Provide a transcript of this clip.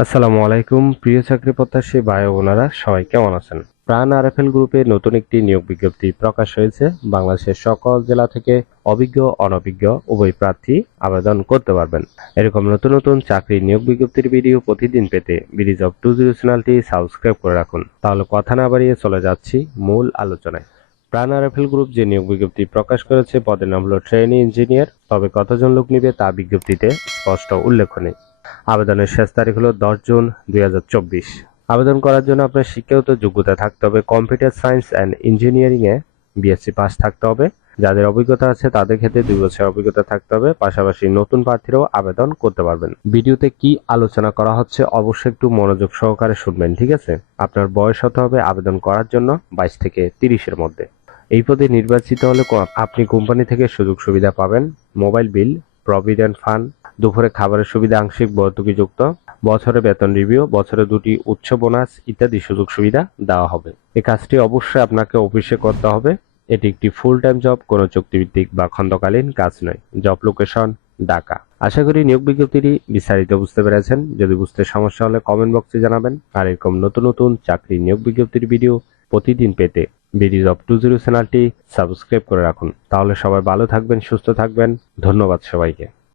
আসসালামু আলাইকুম প্রিয় চাকরি প্রত্যাশী ভাই ও বোনেরা, সবাই কেমন আছেন? প্রাণ আরএফএল গ্রুপে নতুন একটি নিয়োগ বিজ্ঞপ্তি প্রকাশ হয়েছে। বাংলাদেশের সকল জেলা থেকে অভিজ্ঞ অনভিজ্ঞ উভয় প্রার্থী আবেদন করতে পারবেন। এরকম নতুন নতুন চাকরি নিয়োগ বিজ্ঞপ্তির ভিডিও প্রতিদিন পেতে বিডি জব 20 চ্যানেলটি সাবস্ক্রাইব করে রাখুন। তাহলে কথা না বাড়িয়ে চলে যাচ্ছি মূল আলোচনায়। প্রাণ আরএফএল গ্রুপ যে নিয়োগ বিজ্ঞপ্তি প্রকাশ করেছে পদের নাম হলো ট্রেনি ইঞ্জিনিয়ার। তবে কতজন লোক নিবে তা বিজ্ঞপ্তিতে স্পষ্ট উল্লেখ নেই। আবেদনের শেষ তারিখ হলো 10 জুন 2024। আবেদন করার জন্য আপনার শিক্ষাগত যোগ্যতা থাকতে হবে computer science and engineering A BSc pass থাকতে হবে। যাদের অভিজ্ঞতা আছে তাদের ক্ষেত্রে 2 বছর অভিজ্ঞতা থাকতে হবে। পাশাপাশি নতুন প্রার্থীরাও আবেদন করতে পারবেন। ভিডিওতে কি আলোচনা করা হচ্ছে অবশ্যই একটু মনোযোগ সহকারে শুনবেন, ঠিক আছে? আপনার বয়স হতে হবে আবেদন করার জন্য 22 থেকে 30-এর মধ্যে। এই পদে নির্বাচিত হলে আপনি কোম্পানি থেকে সুযোগ সুবিধা পাবেন। মোবাইল বিল, প্রভিডেন্ট ফান্ড, দুপুরে খাবারের সুবিধা আংশিক ভর্তুকিযুক্ত, বছরে বেতন রিভিউ, বছরে 2টি উচ্চ বোনাস ইত্যাদি সুযোগ সুবিধা দেওয়া হবে। এই কাজটি অবশ্যই আপনাকে অফিসে করতে হবে। এটি একটি ফুল টাইম জব, কোনো চুক্তিভিত্তিক বা খণ্ডকালীন কাজ নয়। Job location Dhaka. আশা করি নিয়োগ বিজ্ঞপ্তিটি বিস্তারিত বুঝতে পেরেছেন। যদি বুঝতে সমস্যা হলে কমেন্ট বক্সে জানাবেন। আর এরকম নতুন নতুন চাকরি নিয়োগ বিজ্ঞপ্তির ভিডিও প্রতিদিন পেতে বিডি জব 20 চ্যানেলটি সাবস্ক্রাইব করে রাখুন। তাহলে সবাই ভালো থাকবেন, সুস্থ থাকবেন। ধন্যবাদ সবাইকে।